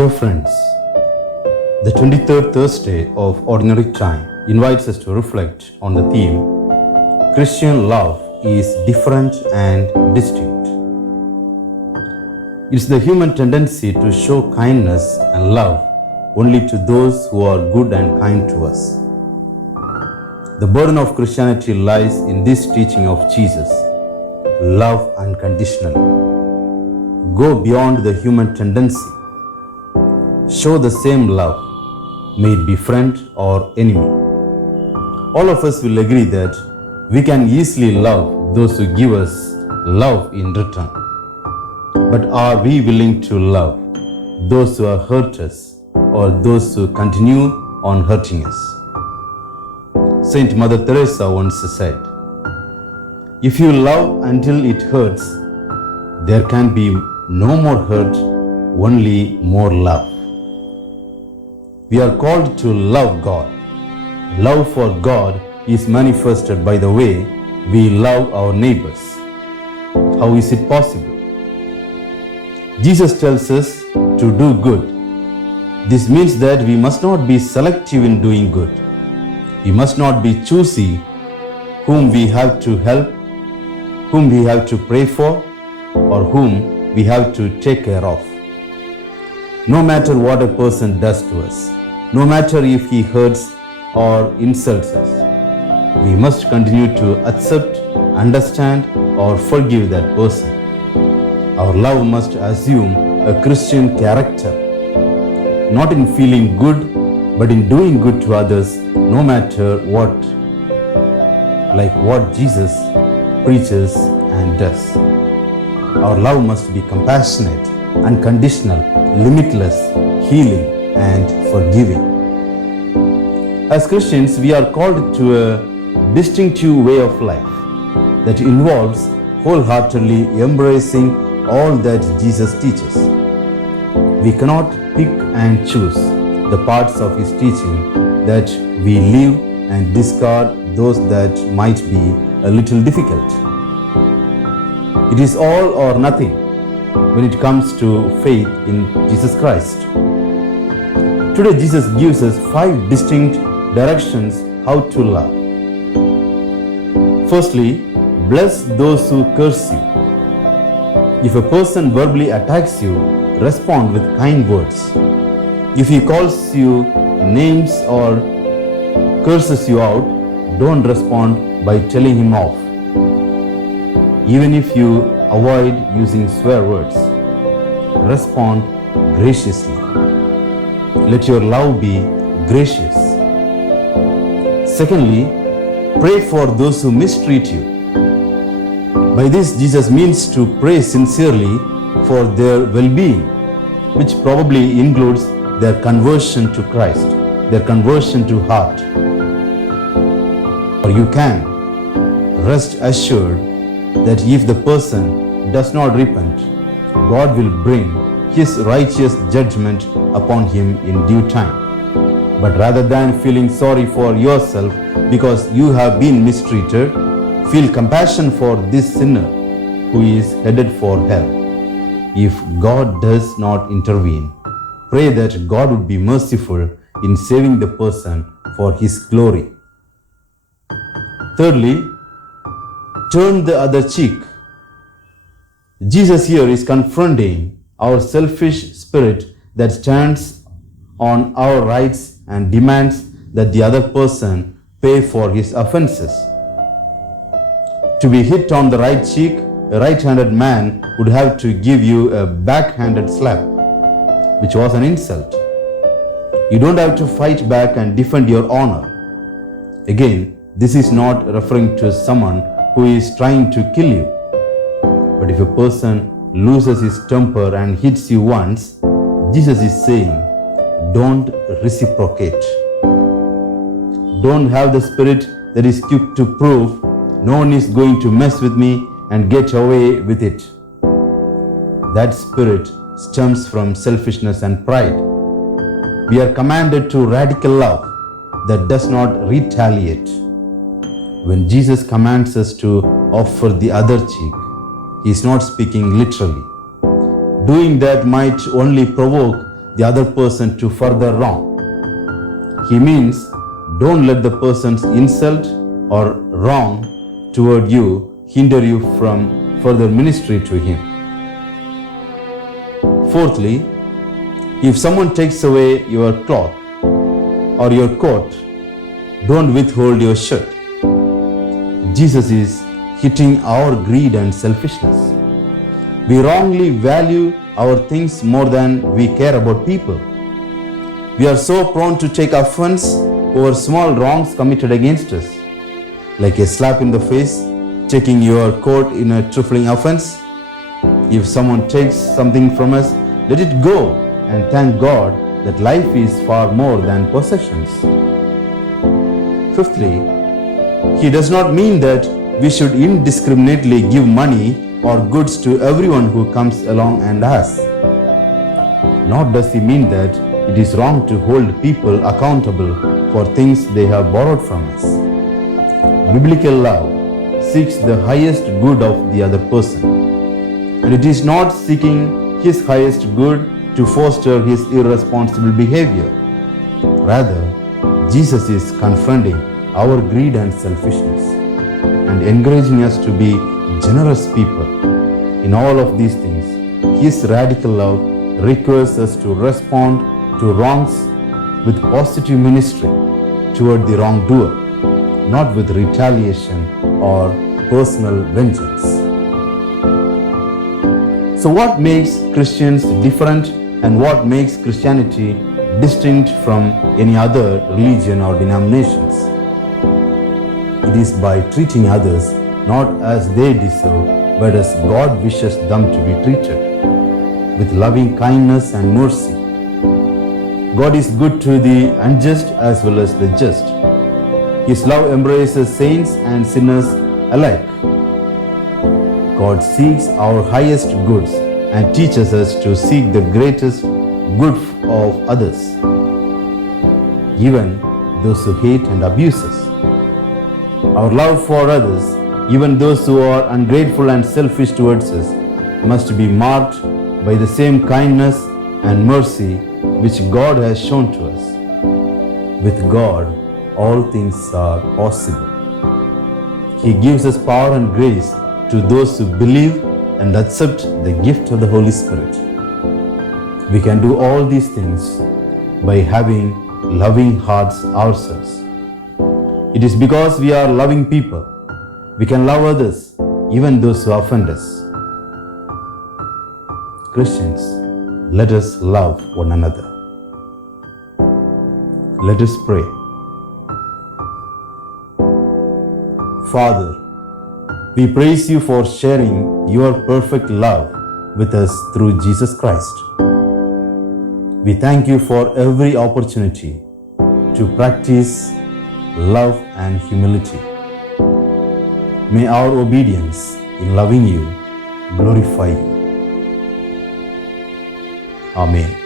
Dear friends, the 23rd Thursday of Ordinary Time invites us to reflect on the theme, Christian love is different and distinct. It's the human tendency to show kindness and love only to those who are good and kind to us. The burden of Christianity lies in this teaching of Jesus, love unconditionally. Go beyond the human tendency. Show the same love, may it be friend or enemy. All of us will agree that we can easily love those who give us love in return. But are we willing to love those who have hurt us or those who continue on hurting us? Saint Mother Teresa once said, "If you love until it hurts, there can be no more hurt, only more love." We are called to love God. Love for God is manifested by the way we love our neighbors. How is it possible? Jesus tells us to do good. This means that we must not be selective in doing good. We must not be choosy whom we have to help, whom we have to pray for, or whom we have to take care of. No matter what a person does to us, no matter if he hurts or insults us, we must continue to accept, understand, or forgive that person. Our love must assume a Christian character, not in feeling good, but in doing good to others, no matter what, like what Jesus preaches and does. Our love must be compassionate, unconditional, limitless, healing, and forgiving. As Christians, we are called to a distinctive way of life that involves wholeheartedly embracing all that Jesus teaches. We cannot pick and choose the parts of his teaching that we leave and discard those that might be a little difficult. It is all or nothing when it comes to faith in Jesus Christ. Today, Jesus gives us 5 distinct directions how to love. Firstly, bless those who curse you. If a person verbally attacks you, respond with kind words. If he calls you names or curses you out, don't respond by telling him off. Even if you avoid using swear words, respond graciously. Let your love be gracious. Secondly, pray for those who mistreat you. By this, Jesus means to pray sincerely for their well-being, which probably includes their conversion to Christ, their conversion to heart. Or you can rest assured that if the person does not repent, God will bring his righteous judgment upon him in due time. But rather than feeling sorry for yourself because you have been mistreated, feel compassion for this sinner who is headed for hell. If God does not intervene, pray that God would be merciful in saving the person for his glory. Thirdly, turn the other cheek. Jesus here is confronting our selfish spirit that stands on our rights and demands that the other person pay for his offenses. To be hit on the right cheek, a right-handed man would have to give you a backhanded slap, which was an insult. You don't have to fight back and defend your honor. Again, this is not referring to someone who is trying to kill you. But if a person loses his temper and hits you once, Jesus is saying, don't reciprocate. Don't have the spirit that is quick to prove no one is going to mess with me and get away with it. That spirit stems from selfishness and pride. We are commanded to radical love that does not retaliate. When Jesus commands us to offer the other cheek, he is not speaking literally. Doing that might only provoke the other person to further wrong. He means don't let the person's insult or wrong toward you hinder you from further ministry to him. Fourthly, if someone takes away your cloak or your coat, don't withhold your shirt. Jesus is hitting our greed and selfishness. We wrongly value our things more than we care about people. We are so prone to take offense over small wrongs committed against us, like a slap in the face, taking your coat in a trifling offense. If someone takes something from us, let it go and thank God that life is far more than possessions. Fifthly, he does not mean that we should indiscriminately give money or goods to everyone who comes along and asks. Nor does he mean that it is wrong to hold people accountable for things they have borrowed from us. Biblical love seeks the highest good of the other person, and it is not seeking his highest good to foster his irresponsible behavior. Rather, Jesus is confronting our greed and selfishness and encouraging us to be generous people. In all of these things, his radical love requires us to respond to wrongs with positive ministry toward the wrongdoer, not with retaliation or personal vengeance. So what makes Christians different and what makes Christianity distinct from any other religion or denominations? It is by treating others not as they deserve, but as God wishes them to be treated, with loving kindness and mercy. God is good to the unjust as well as the just. His love embraces saints and sinners alike. God seeks our highest goods and teaches us to seek the greatest good of others, even those who hate and abuse us. Our love for others, even those who are ungrateful and selfish towards us, must be marked by the same kindness and mercy which God has shown to us. With God, all things are possible. He gives us power and grace to those who believe and accept the gift of the Holy Spirit. We can do all these things by having loving hearts ourselves. It is because we are loving people. We can love others, even those who offend us. Christians, let us love one another. Let us pray. Father, we praise you for sharing your perfect love with us through Jesus Christ. We thank you for every opportunity to practice love and humility. May our obedience in loving you glorify you. Amen.